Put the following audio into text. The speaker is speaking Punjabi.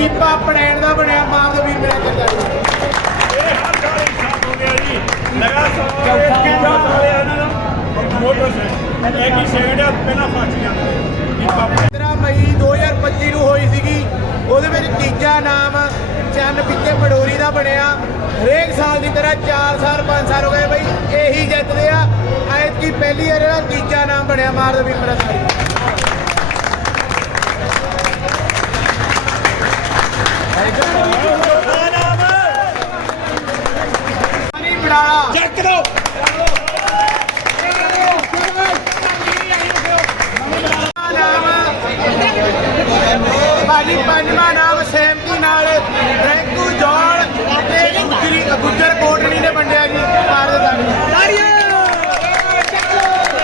ਦੀਪਾ ਪੜੈਣ ਦਾ ਬਣਿਆ ਮਾਨਵੀਰ ਮੇਰਾ ਚੱਲਿਆ ਇਹ ਹਰ ਸਾਲ ਇੱਕ ਸਾਲ ਹੋ ਗਿਆ ਜੀ ਲਗਾਤਾਰ ਕਿੰਨਾ ਸਾਲ ਇਹਨਾਂ ਦਾ। ਮੋਟਰਸਾਈਕਲ ਇਹ ਕੀ ਸੇਡ ਆ? ਪਹਿਲਾਂ ਫਸ ਜਾਂਦੇ ਦੀਪਾ 15 ਮਈ 2025 ਨੂੰ ਹੋਈ ਸੀਗੀ। ਉਹਦੇ ਵਿੱਚ ਤੀਜਾ ਨਾਮ ਚੰਨ ਪਿੱਛੇ ਮੜੋਰੀ ਦਾ ਬਣਿਆ। ਹਰੇਕ ਸਾਲ ਦੀ ਤਰ੍ਹਾਂ 4 ਸਾਲ 5 ਸਾਲ ਹੋ ਗਏ ਬਈ ਇਹੀ ਜਿੱਤਦੇ ਆ। ਐਤਕੀ ਪਹਿਲੀ ਵਾਰ ਇਹਦਾ ਤੀਜਾ ਨਾਮ ਬਣਿਆ ਮਾਰਦਵੀਰ ਮੇਰਾ ਸਾਰੀ ਚੈੱਕ ਕਰੋ ਭਾਜੀ ਪੰਜਵਾਂ ਨਾਮ ਸਹਿਮਤੀ ਨਾਲ ਰੈਂਕੂ ਜੋੜ ਅਤੇ ਗੁਜਰੀ ਗੁੱਜਰ ਕੋਟਲੀ ਨੇ ਵੰਡਿਆ ਜੀ ਭਾਰਤ ਦਾ ਤਾੜੀਆਂ ਚੱਕੋ